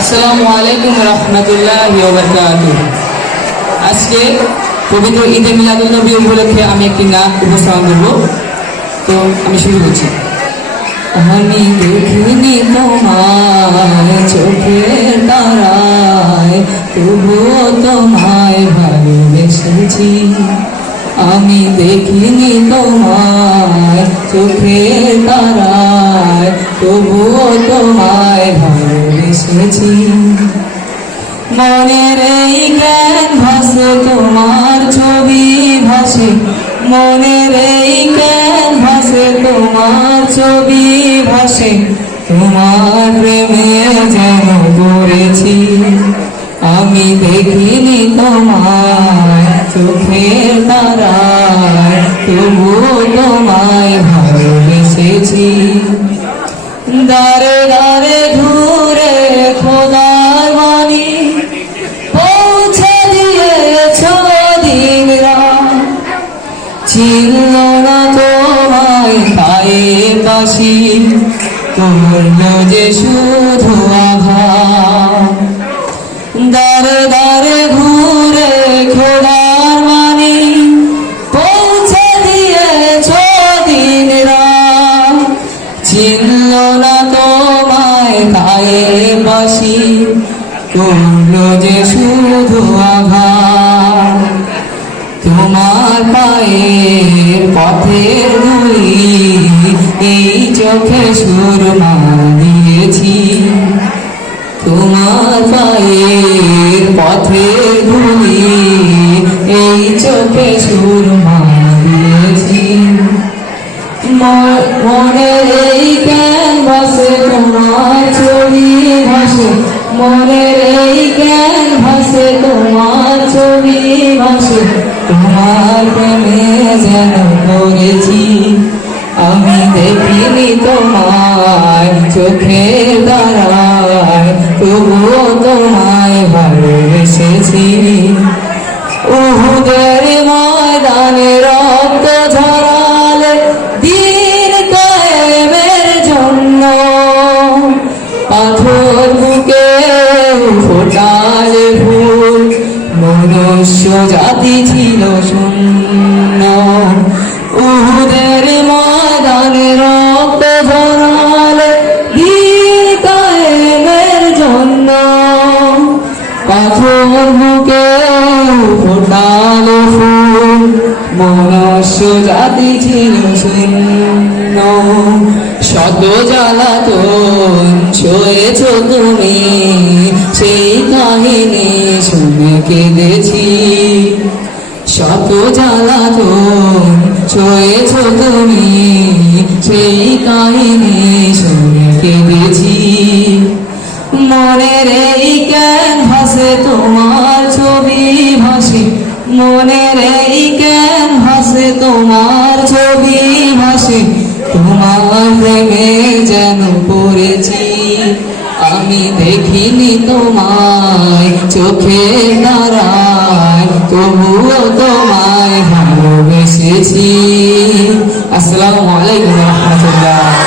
আসসালামু আলাইকুম রহমতুল্লাহি ওয়া বারাকাতুহু। আজকে পবিত্র ঈদে মিলাদুন নবী উপলক্ষে আমি একটি গান উপস্থাপন করব। তো আমি শুরু করছি। আমি দেখিনি তোমায় চোখের তারায়, তবুও তোমায় ভালোবেসেছি। আমি দেখিনি তোমায় চোখের তারায়, তবুও তোমায় ভালোবেসেছি। মনের এই জ্ঞান ভাসে তোমার ছবি ভাসে, মনের এই জ্ঞান ভাসে তোমার ছবি ভাসে। তোমার প্রেমে যেন পড়েছি। আমি দেখিনি তোমায় চোখের তারায়, তবুও তোমায় ভালোবেসেছি। দারে দারে ঘুরে খোদার বাণী পৌঁছে দিয়েছ দিন রাত। চিনল না তোমায় পায়ে বাসি, করল যে শুধু আঘাত। দারে দারে ঘুরে খোদার বাণী পৌঁছে দিয়েছ দিন রাত। চিনল না তোমায় পায়ে বাসি, করল যে শুধু আঘাত। তোমার পায়ের পথের ধুলি এই চোখে সুরমা দিয়েছি। তোমার পায়ের পথের ধুলি এই চোখে সুরমা দিয়েছি। মনের এই জ্ঞান ভাসে তোমার ছবি ভাসে, মনের এই জ্ঞান ভাসে তোমার ছবি ভাসে। তোমার প্রেমে যেন পড়েছি। আমি দেখিনি তোমায় চোখের তারায়, তবুও তোমায় ভালোবেসেছি। উহুদের ময়দানে রক্ত ঝরালে দিন কায়েমের জন্য, পাথর বুকে ফোটালে ফুল, মনুষ্য জাতি ছিল শূন্য। উহুদের ময়দানে রক্ত ঝরালে দিন কায়েমের জন্য, পাথর বুকে ফোটালে ফুল, মনুষ্য জাতি ছিল শূন্য। শত জ্বালাতন সয়েছ তুমি, সেই কাহিনী শুনে কেঁদেছি। শত জ্বালাতন সয়েছ তুমি, সেই কাহিনী শুনে কেঁদেছি। মনের এই জ্ঞান ভাসে তোমার ছবি ভাসে, মনের এই জ্ঞান ভাসে তোমার ছবি ভাসে। তোমার প্রেমে যেন পড়েছি। আমি দেখিনি তোমায় চোখের তারায়, তবুও তোমায় ভালোবেসেছি। আসসালামু আলাইকুম রহমতুল্লাহ।